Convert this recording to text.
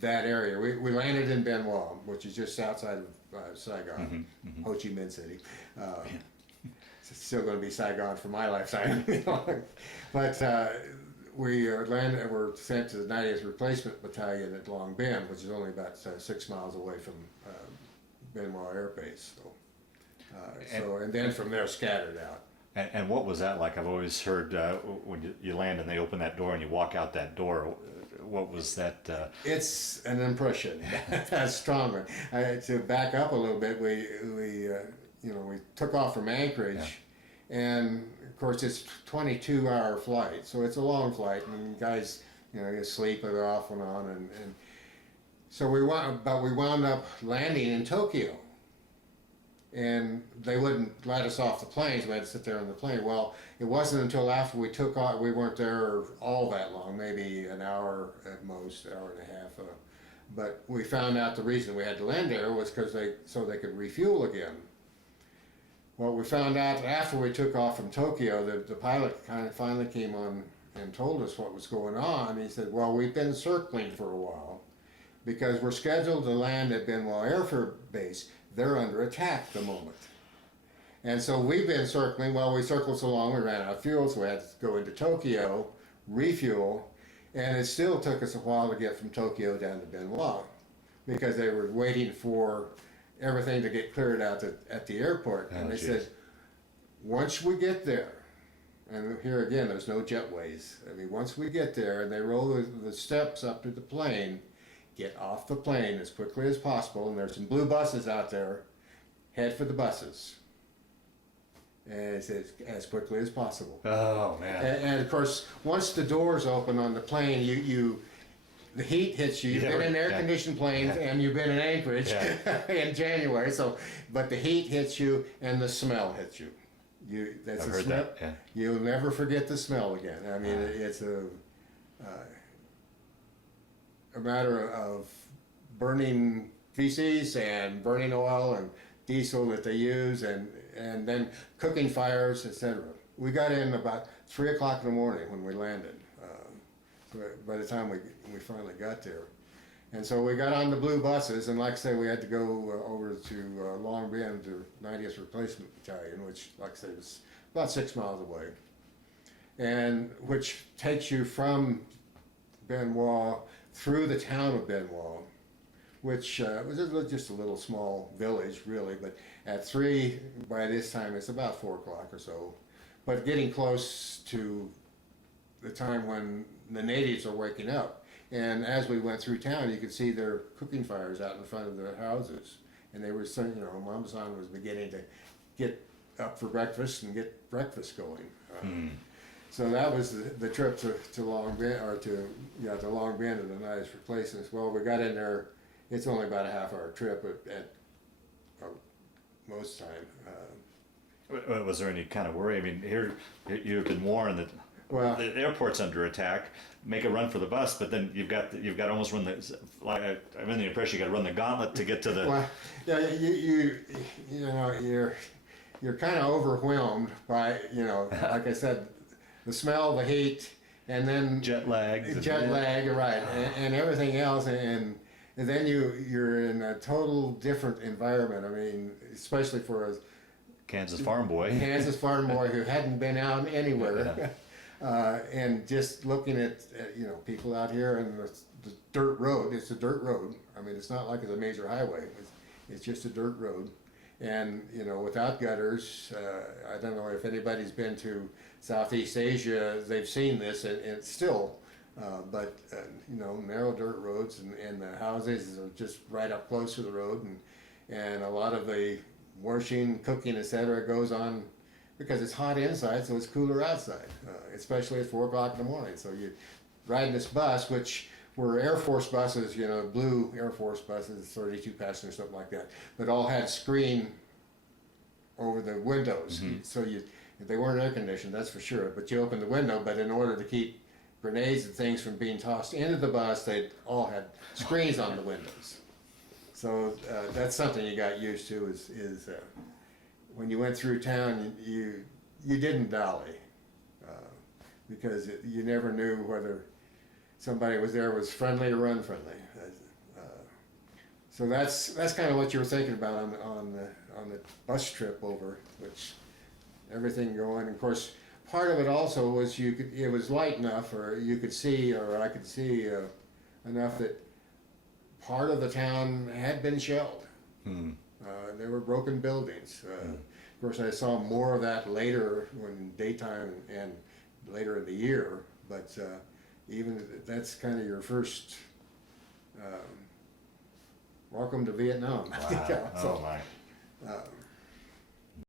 that area. We landed in Bien Hoa, which is just outside of Saigon, Ho Chi Minh City. It's still going to be Saigon for my lifetime. But we landed. We're sent to the 90th Replacement Battalion at Long Binh, which is only about 6 miles away from Bien Hoa Air Base. And then from there scattered out. And what was that like? I've always heard when you land and they open that door and you walk out that door. What was that? It's an impression. That's strong. To back up a little bit, we took off from Anchorage, and of course it's a 22-hour flight, so it's a long flight, and guys, you sleep off and on, and so we wound up landing in Tokyo. And they wouldn't let us off the plane, so we had to sit there on the plane. Well, it wasn't until after we took off, we weren't there all that long, maybe an hour at most, hour and a half. But we found out the reason we had to land there was because so they could refuel again. Well, we found out after we took off from Tokyo, the pilot kind of finally came on and told us what was going on. He said, well, we've been circling for a while because we're scheduled to land at Bien Hoa Air Base. They're under attack at the moment. And so we've been circling. Well, we circled so long we ran out of fuel, so we had to go into Tokyo, refuel, and it still took us a while to get from Tokyo down to Bien Hoa because they were waiting for everything to get cleared out at the airport. And they said, once we get there, and here again, there's no jetways. I mean, once we get there and they roll the steps up to the plane, get off the plane as quickly as possible, and there's some blue buses out there, head for the buses. And it says, as quickly as possible. Oh, man. And of course, once the doors open on the plane, the heat hits you. You've been in air-conditioned planes, and you've been in Anchorage in January, but the heat hits you, and the smell hits you. That's I've heard smell. that, yeah. You'll never forget the smell again. I mean, it's a matter of burning feces and burning oil and diesel that they use, and then cooking fires, etc. We got in about 3 o'clock in the morning when we landed, by the time we finally got there. And so we got on the blue buses, and like I say, we had to go over to Long Binh to 90th Replacement Battalion, which, like I say, was about 6 miles away, and which takes you from Bien Hoa through the town of Bien Hoa, which was just a little small village, really, but at 3, by this time, it's about 4 o'clock or so. But getting close to the time when the natives are waking up. And as we went through town, you could see their cooking fires out in front of their houses. And they were saying, Mama-san was beginning to get up for breakfast and get breakfast going. So that was the trip to Long Binh, or to Long Binh and the 90th Replacements. Well, we got in there. It's only about a half-hour trip at most time. Was there any kind of worry? I mean, here you've been warned that the airport's under attack. Make a run for the bus, but then you've got to almost run the. Like I'm in the impression you got to run the gauntlet to get to the. Well, you're kind of overwhelmed by like I said, the smell, the heat, and then jet lag, right, and everything else, and then you're in a total different environment. I mean, especially for a Kansas farm boy who hadn't been out anywhere, and just looking at people out here and the dirt road. It's a dirt road. I mean, it's not like it's a major highway. It's just a dirt road. And without gutters. I don't know if anybody's been to Southeast Asia. They've seen this, and it's still, but narrow dirt roads, and the houses are just right up close to the road, and a lot of the washing, cooking, etc. goes on because it's hot inside, so it's cooler outside, especially at 4 o'clock in the morning. So you ride in this bus, which were Air Force buses, blue Air Force buses, 32 passengers, something like that, but all had screen over the windows. So they weren't air conditioned, that's for sure, but you open the window, but in order to keep grenades and things from being tossed into the bus, they all had screens on the windows. So that's something you got used to is when you went through town, you didn't dally because you never knew whether somebody was friendly or unfriendly. So that's kind of what you were thinking about on the bus trip over, which everything going. Of course, part of it also was it was light enough, or you could see, or I could see enough that part of the town had been shelled. There were broken buildings. Of course, I saw more of that later when daytime and later in the year. But even that's kind of your first. Welcome to Vietnam. Wow. So, oh my.